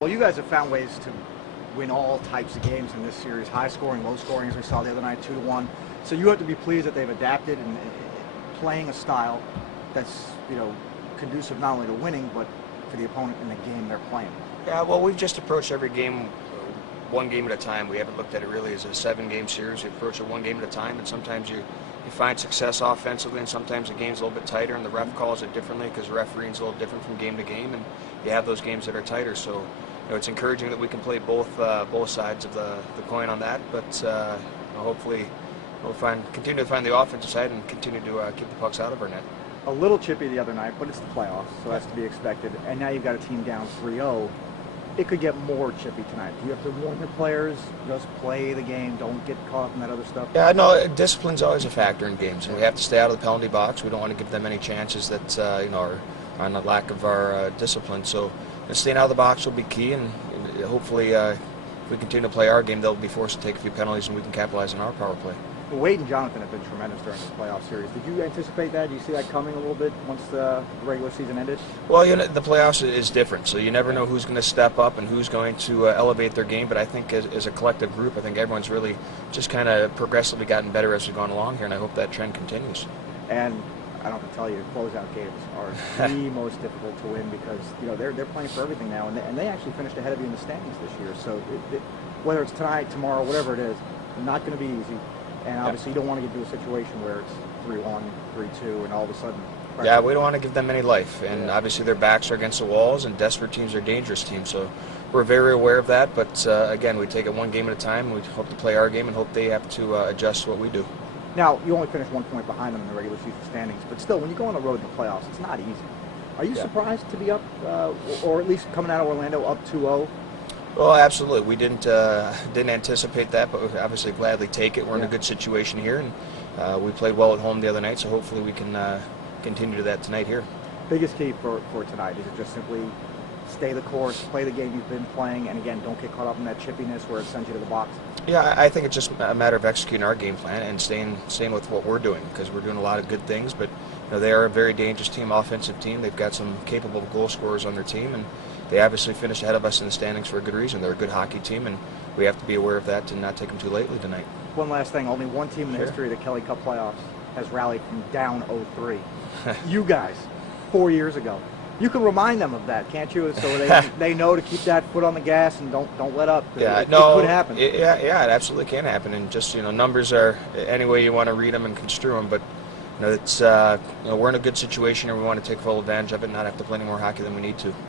Well, you guys have found ways to win all types of games in this series, high scoring, low scoring, as we saw the other night, 2-1. So you have to be pleased that they've adapted and playing a style that's, conducive not only to winning, but for the opponent in the game they're playing. Yeah, well, we've just approached every game one game at a time. We haven't looked at it really as a 7-game series. We approach it one game at a time, and sometimes you find success offensively, and sometimes the game's a little bit tighter, and the ref calls it differently because refereeing's a little different from game to game, and you have those games that are tighter. So, it's encouraging that we can play both sides of the coin on that. But hopefully, we'll continue to find the offensive side and continue to keep the pucks out of our net. A little chippy the other night, but it's the playoffs, so that's to be expected. And now you've got a team down 3-0. It could get more chippy tonight. Do you have to warn your players, just play the game, don't get caught up in that other stuff? Yeah, no, discipline's always a factor in games, and we have to stay out of the penalty box. We don't want to give them any chances that are on the lack of our discipline. So staying out of the box will be key, and hopefully if we continue to play our game, they'll be forced to take a few penalties, and we can capitalize on our power play. Well, Wade and Jonathan have been tremendous during this playoff series. Did you anticipate that? Do you see that coming a little bit once the regular season ended? Well, the playoffs is different, so you never know who's going to step up and who's going to elevate their game. But I think as a collective group, I think everyone's really just kind of progressively gotten better as we've gone along here, and I hope that trend continues. And I don't have to tell you, closeout games are the most difficult to win because they're playing for everything now, and they actually finished ahead of you in the standings this year. So whether it's tonight, tomorrow, whatever it is, not going to be easy. And obviously, you don't want to get to a situation where it's 3-1, 3-2, and all of a sudden. Yeah, we don't want to give them any life. And obviously, their backs are against the walls, and desperate teams are dangerous teams. So we're very aware of that. But again, we take it one game at a time. We hope to play our game and hope they have to adjust to what we do. Now, you only finished 1 point behind them in the regular season standings, but still, when you go on the road in the playoffs, it's not easy. Are you surprised to be up, or at least coming out of Orlando up 2-0? Well, absolutely. We didn't anticipate that, but we obviously gladly take it. We're in a good situation here, and we played well at home the other night, so hopefully we can continue to that tonight here. Biggest key for tonight, is it just simply stay the course, play the game you've been playing, and again, don't get caught up in that chippiness where it sends you to the box? Yeah, I think it's just a matter of executing our game plan and staying with what we're doing, because we're doing a lot of good things, but they are a very dangerous team, offensive team. They've got some capable goal scorers on their team, and they obviously finished ahead of us in the standings for a good reason. They're a good hockey team, and we have to be aware of that and not take them too lightly tonight. One last thing, only one team in the history of the Kelly Cup playoffs has rallied from down 0-3. You guys, 4 years ago. You can remind them of that, can't you? So they know to keep that foot on the gas and don't let up. Yeah, it could happen. It absolutely can happen. And just numbers are any way you want to read them and construe them. But it's we're in a good situation, and we want to take full advantage of it and not have to play any more hockey than we need to.